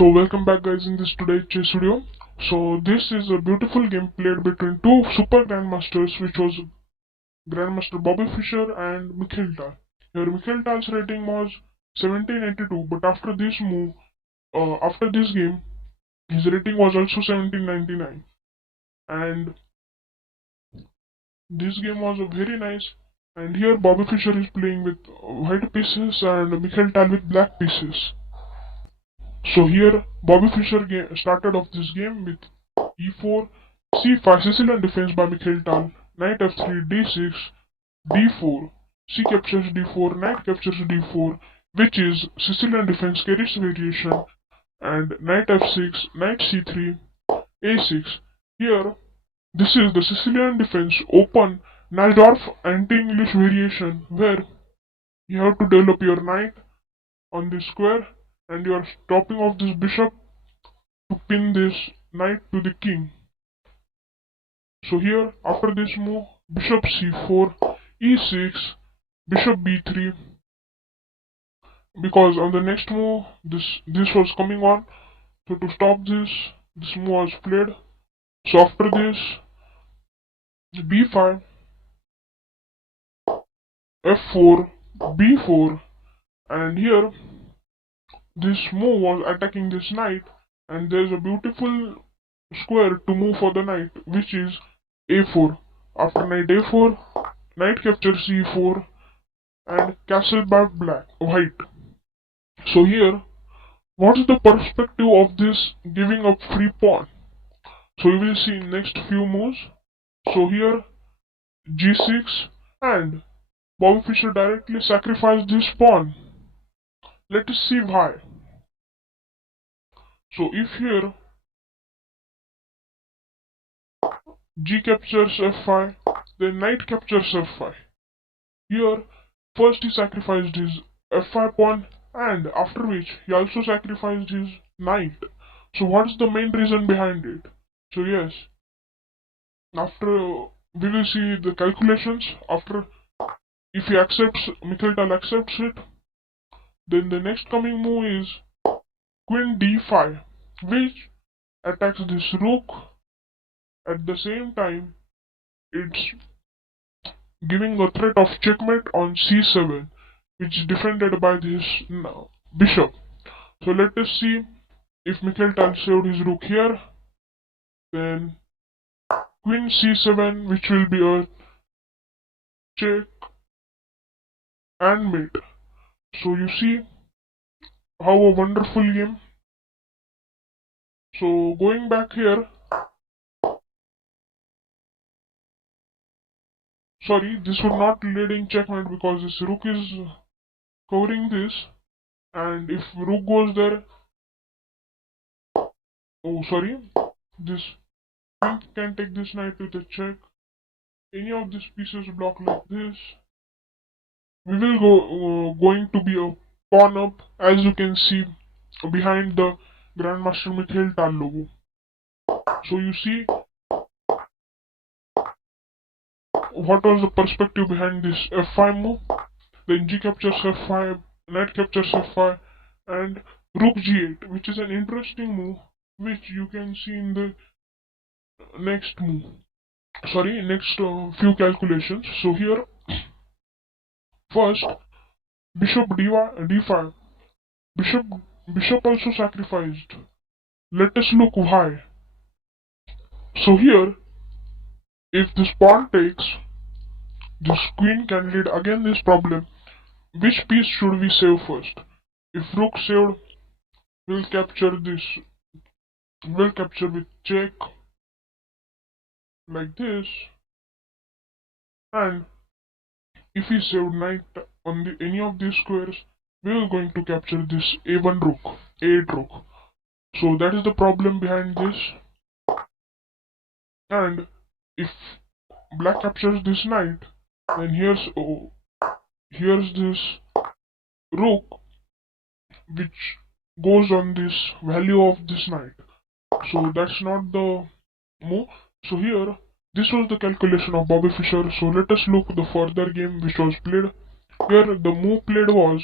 So welcome back guys in this today's chess video. So this is a beautiful game played between two super grandmasters, which was Grandmaster Bobby Fischer and Mikhail. Here Mikhail's rating was 1782, but after this move, after this game, his rating was also 1799. And this game was very nice. And here Bobby Fischer is playing with white pieces and Mikhail with black pieces. So here Bobby Fischer started off this game with e4, c5, Sicilian defense by Mikhail, knight f3, d6, d4, c captures d4, knight captures d4, which is Sicilian defense carries variation, and knight f6, knight c3, a6. Here, this is the Sicilian defense open Najdorf anti-English variation, where you have to develop your knight on this square and you are stopping off this bishop to pin this knight to the king. So here, after this move, bishop c4, e6, bishop b3, because on the next move this was coming on, so to stop this move was played. So after this, b5, f4, b4, and here this move was attacking this knight, and there's a beautiful square to move for the knight, which is a4. After knight a4, knight captures c4 and castle by white. So here, what is the perspective of this giving up free pawn? So we will see in next few moves. So here, g6, and Bobby Fischer directly sacrificed this pawn. Let us see why. So if here g captures f5, then knight captures f5. Here first he sacrificed his f5 pawn, and after which he also sacrificed his knight. So what is the main reason behind it? So yes, after we will see the calculations. After, if he accepts, Mikhail accepts it, then the next coming move is queen d5, which attacks this rook. At the same time, it's giving a threat of checkmate on c7, which is defended by this bishop. So let us see if Mikhail saved his rook here. Then queen c7, which will be a check and mate. So you see how a wonderful game. So going back here, sorry, this would not leading checkmate because this rook is covering this, and if rook goes there, oh sorry, this queen can take this knight with a check. Any of these pieces block like this, we will going to be a pawn up, as you can see behind the Grandmaster Mikhail logo. So you see what was the perspective behind this f5 move. Then g captures f5, knight captures f5, and rook g8, which is an interesting move, which you can see in the next move. Sorry, next few calculations. So here, first bishop d5, bishop also sacrificed. Let us look why. So here, if this pawn takes, this queen can lead again this problem. Which piece should we save first? If rook saved, we'll capture this. We'll capture with check like this, and if he saved knight on any of these squares, we are going to capture this a1 rook, a8 rook. So that is the problem behind this. And if black captures this knight, then here's this rook, which goes on this value of this knight. So that's not the move. So here, this was the calculation of Bobby Fischer. So let us look the further game which was played. Here the move played was,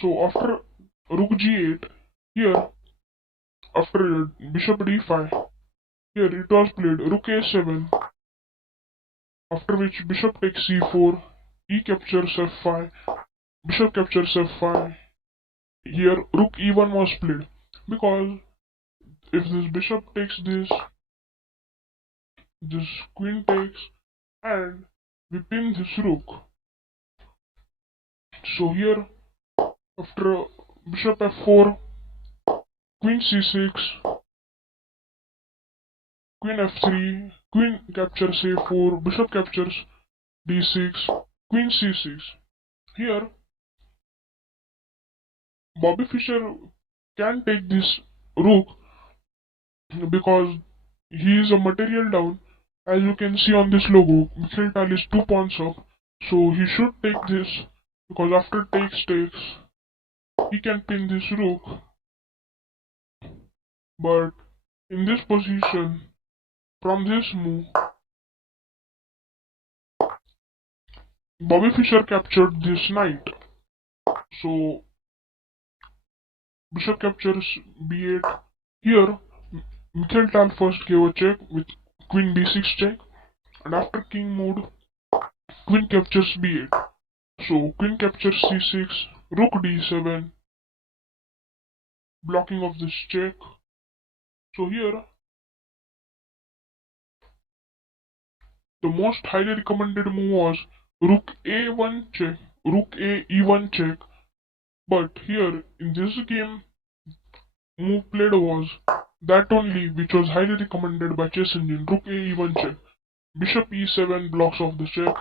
So after rook g8, here after bishop d5, here it was played rook a7, after which bishop takes c4, e captures f5, bishop captures f5. Here rook e1 was played because if this bishop takes this queen takes, and we pin this rook. So here after bishop f4, queen c6, queen f3, queen captures a4, bishop captures d6, queen c6. Here Bobby Fischer can take this rook because he is a material down. As you can see on this logo, Mikhail is 2 pawns up, so he should take this because after takes, he can pin this rook. But in this position, from this move, Bobby Fischer captured this knight. So bishop captures b8. Here, Mikhail first gave a check with queen b6 check, and after king moved, queen captures b8. So queen captures c6, rook d7, blocking of this check. So here, the most highly recommended move was rook a1 check, rook a e1 check. But here, in this game, move played was that only which was highly recommended by chess engine, rook a e1 check. Bishop e7 blocks off the check.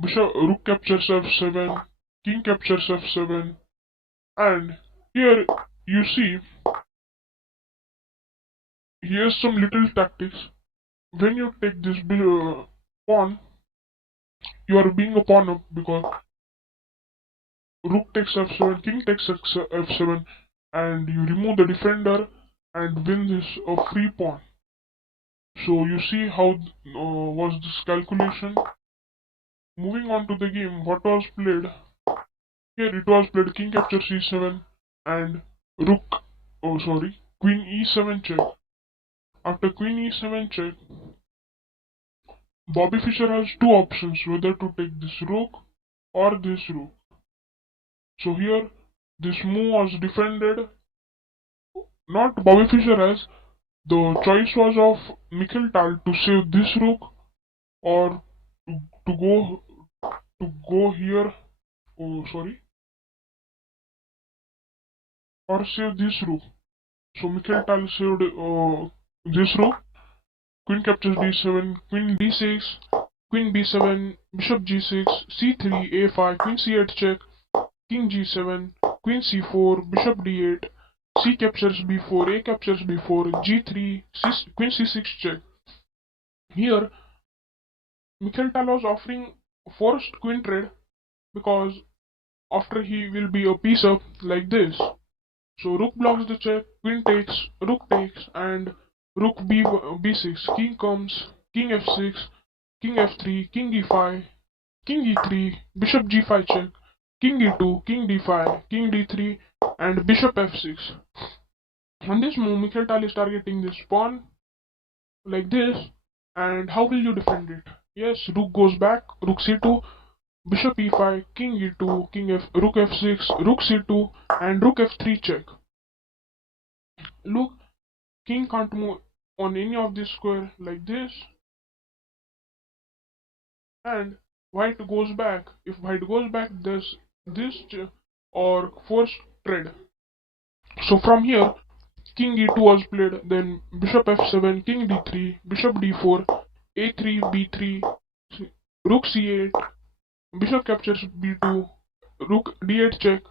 Rook captures f7, king captures f7, and here you see here's some little tactics. When you take this pawn, you are being a pawn up because rook takes f7, king takes f7, and you remove the defender and win this a free pawn. So you see how was this calculation. Moving on to the game, what was played? Here it was played king captures e7 and queen e7 check. After queen e7 check, Bobby Fischer has two options whether to take this rook or this rook. So here this move was defended. Not Bobby Fischer has. The choice was of Mikhail to save this rook or to go here. Oh, sorry. Or save this rook. So Mikhail saved this rook. Queen captures d7, queen d6, queen b7, bishop g6, c3, a5, queen c8 check, king g7, queen c4, bishop d8, c captures b4, a captures b4, g3, queen c6 check. Here, Mikhail was offering forced queen trade because after he will be a piece up like this. So rook blocks the check, queen takes, rook takes, and rook b6, king comes, king f6, king f3, king e5, king e3, bishop g5 check, king e2, king d5, king d3, and bishop f6. On this move, Mikhail is targeting this pawn like this, and how will you defend it? Yes, rook goes back, rook c2, bishop e5, king e2, rook f6, rook c2, and rook f3 check. Look, king can't move on any of this square like this, and white goes back. If white goes back, there's this or forced trade. So from here, king e2 was played, then bishop f7, king d3, bishop d4, a3, b3, rook c8, bishop captures b2, rook d8 check,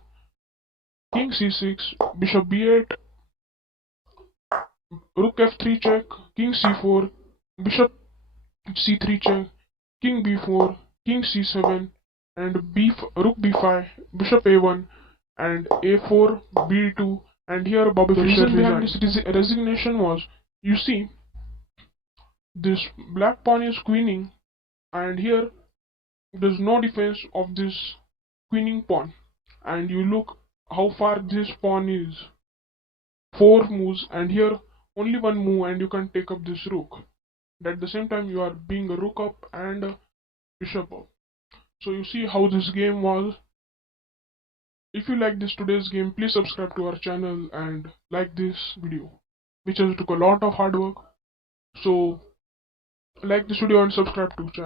king c6, bishop b8, rook f3 check, king c4, bishop c3 check, king b4, king c7, and rook b5, bishop a1, and a4, b2, and here Bobby Fischer resigned. The reason behind this resignation was, you see, this black pawn is queening, and here there's no defense of this queening pawn. And you look, how far this pawn is. 4 moves, and here only one move and you can take up this rook. And at the same time you are being a rook up and a bishop up. So you see how this game was. If you like this today's game, please subscribe to our channel and like this video, which has took a lot of hard work. So like this video and subscribe to channel.